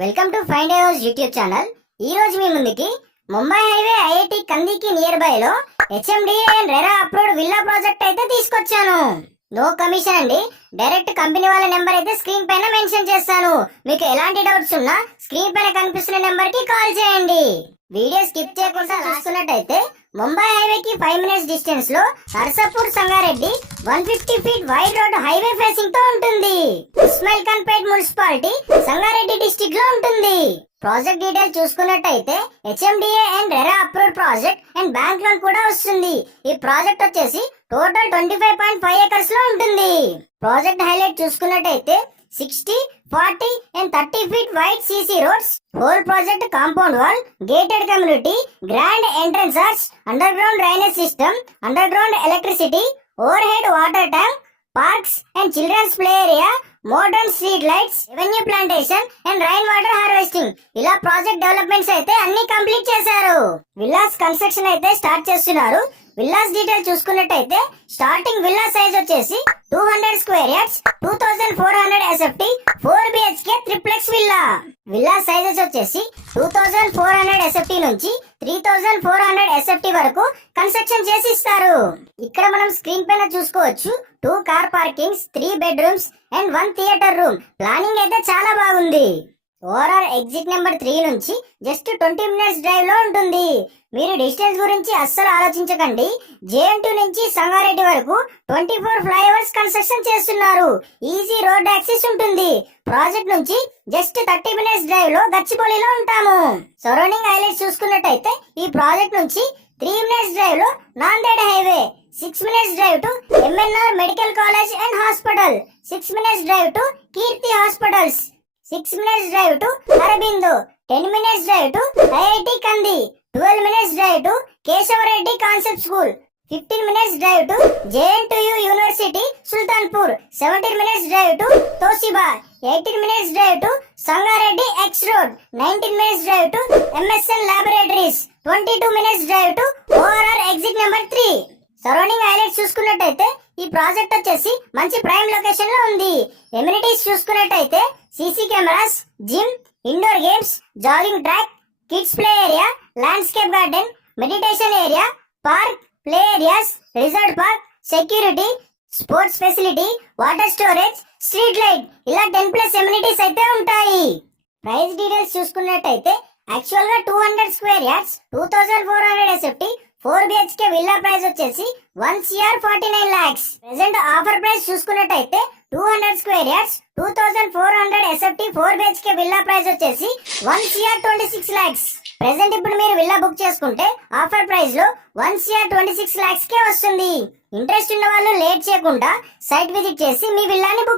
Welcome to find house YouTube channel. ఈ రోజు మీ ముందుకి ముంబై హైవే ఐఐటి కందికి నియర్ బై లో HMDA and RERA approved villa project అయితే తీసుకొచ్చాను. నో కమిషన్ అండి. డైరెక్ట్ కంపెనీ వాళ్ళ నెంబర్ అయితే స్క్రీన్ పైన మెన్షన్ చేస్తాను. మీకు ఎలాంటి డౌట్స్ ఉన్నా స్క్రీన్ పైన కనిపిస్తున్న నెంబర్ కి కాల్ చేయండి. వీడియో స్కిప్ చేయకుండా చూస్తున్నట్టయితే ముంబై హైవేకి 5 minutes డిస్టెన్స్ లో Narsapur Sangareddy 150 feet wide road highway facing తో ఉంటుంది. ఇస్మాయిల్ ఖాన్ పేట్ మున్సిపాలిటీ సంగారెడ్డి డిస్ట్రిక్ట్ లో ఉంటుంది. ప్రాజెక్ట్ డీటెయిల్ చూసుకున్నట్టయితే HMDA and RERA approved project and bank loan కూడా వస్తుంది. ఈ ప్రాజెక్ట్ వచ్చేసి టోటల్ 25.5 acres లో ఉంటుంది. ప్రాజెక్ట్ హైలైట్ చూసుకున్నట్టయితే 60, 40 and 30 feet wide CC roads, whole project compound wall, gated community, grand entrance arch, underground drainage system, underground electricity, overhead water tank, parks and children's play area, modern street lights, avenue plantation and rain water harvesting. ఇలా project developments అయితే అన్ని complete చేశారు. Villas construction అయితే start చేస్తున్నారు. Villas detail చూసుకున్నట్టయితే starting villa size వచ్చేసి 200 square yards, 2400 SFT, 4 BHK triplex villa. Villa sizes వచ్చేసి 2400 SFT నుంచి 3400 SFT వరకు కన్స్ట్రక్షన్ చేసి ఇస్తారు. ఇక్కడ మనం స్క్రీన్ పైన చూసుకోవచ్చు 2 car parkings, 3 bedrooms and 1 theater room. Planning అయితే చాలా బాగుంది. ఓవరాల్ ఎగ్జిట్ నెంబర్ 3 నుంచి జస్ట్ 20 minutes డ్రైవ్ లో ఉంటుంది. మీరు డిస్టెన్స్ గురించి అస్సలు ఆలోచించకండి. జేఎన్2 నుంచి సంగారెడ్డి వరకు 24 ఫ్లైఓవర్స్ కన్స్ట్రక్షన్ చేస్తున్నారు. ఈజీ రోడ్ యాక్సెస్ ఉంటుంది. ప్రాజెక్ట్ నుంచి జస్ట్ 30 minutes డ్రైవ్ లో గచ్చిబౌలిలో ఉంటాము. సరౌండింగ్ హైలైట్స్ చూసుకున్నట్టయితే ఈ ప్రాజెక్ట్ నుంచి 3 minutes డ్రైవ్ లో Nanded highway, 6 minutes drive to MNR medical college and hospital, 6 minutes drive to Keerthi Hospitals, 6 minutes drive to Aurobindo, 10 minutes drive to IIT Kandi, 12 minutes drive to Kesavareddy Concept School, 15 minutes drive to JNTU University Sultanpur, 17 minutes drive to Toshiba, 18 minutes drive to Sangareddy X Road, 19 minutes drive to MSN Laboratories, 22 minutes drive to ORR exit number 3. Surrounding highlights చూసుకున్నట్టయితే ఈ project వచ్చేసి మంచి prime location లో ఉంది. Amenities చూసుకున్నట్టయితే CC cameras, gym, indoor games, jogging track, kids play area, landscape garden, meditation area, park, play areas, resort park, security, sports facility, water storage, street light, ఇలా 10+ amenities అయితే ఉంటాయి. Price details చూసుకున్నట్టయితే actual గా 200 square yards, 2400 SFT, 4 BHK villa price వచ్చేసి 1,49 lakhs. Present offer price చూసుకున్నట్టయితే 200 square yards, 2400 SFT, 4 BHK villa price వచ్చేసి 1,26 lakhs. Present ఇప్పుడు మీరు విల్లా బుక్ చేసుకుంటే ఆఫర్ ప్రైస్ లో 1,26 lakhs కే వస్తుంది. ఇంట్రెస్ట్ ఉన్న వాళ్ళు లేట్ చేయకుండా సైట్ విజిట్ చేసి మీ విల్లాని బుక్